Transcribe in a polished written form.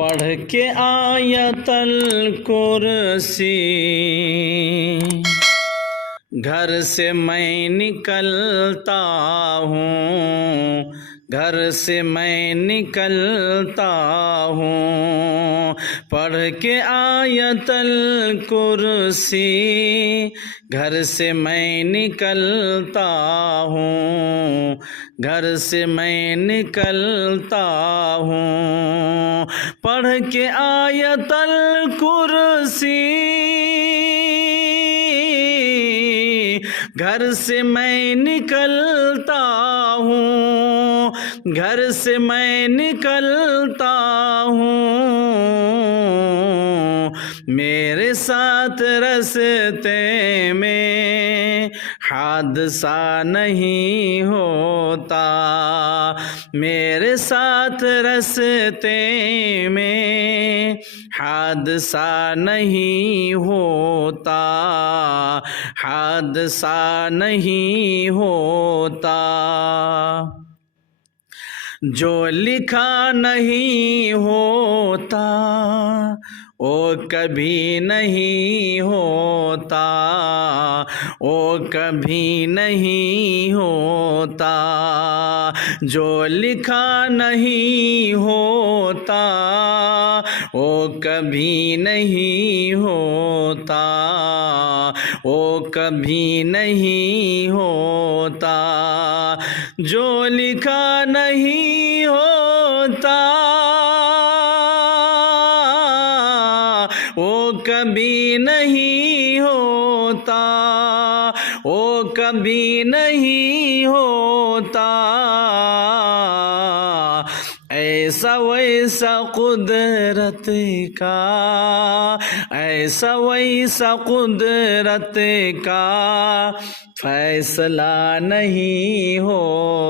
پڑھ کے آیت الکرسی گھر سے میں نکلتا ہوں، گھر سے میں نکلتا ہوں، پڑھ کے آیت الکرسی گھر سے میں نکلتا ہوں، گھر سے میں نکلتا ہوں، پڑھ کے آیت الکرسی گھر سے میں نکلتا ہوں، گھر سے میں نکلتا ہوں، میرے ساتھ راستے میں حادثہ نہیں ہوتا، میرے ساتھ راستے میں حادثہ نہیں ہوتا، حادثہ نہیں ہوتا، جو لکھا نہیں ہوتا وہ کبھی نہیں ہوتا، وہ کبھی نہیں ہوتا، جو لکھا نہیں ہوتا وہ کبھی نہیں ہوتا، وہ کبھی نہیں ہوتا، جو لکھا نہیں ہوتا وہ کبھی نہیں ہوتا، وہ کبھی نہیں ہوتا، ایسا ویسا قدرت کا، ایسا ویسا قدرت کا فیصلہ نہیں ہو